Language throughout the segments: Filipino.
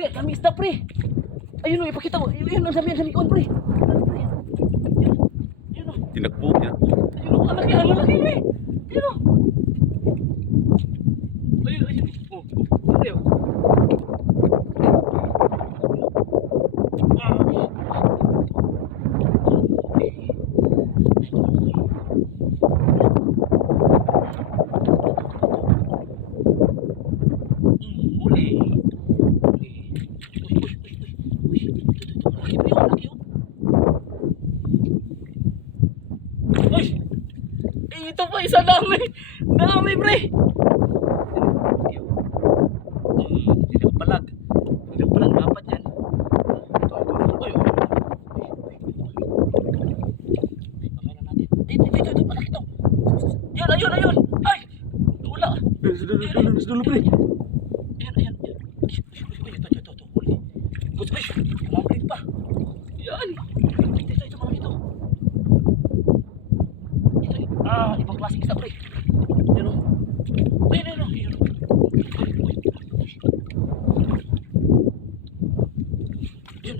Pre, kami isda, pre. Ayun o, ipakita mo. Ayun ang sabihan sa likod, pre. Ayun o. Tinagpo niya. Ayun o, ang laki, pre. Ayun o. Ayun. Oh, pre. Huli. Uy! Ito pa, isa dami! Dami, pre! Hindi ka palag. Hindi ka palag, dapat yan. Uy! Pakain na natin. Dito, malaki to. Ayun! Ay! Wala. Sa dulo, pre. Ayan. Uy, ito. Huli. Uy, kumamalik pa. Yan. Ito, malaki to. Ibang klaseng isda, pre. Yan o. Ayun. Yan.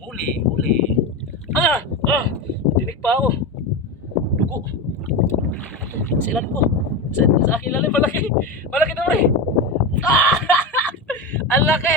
Huli. Dinig pa ako. Dugo. Sa ilalim ko. Sa akin ilalim, malaki. Malaki na, pre. Ang laki.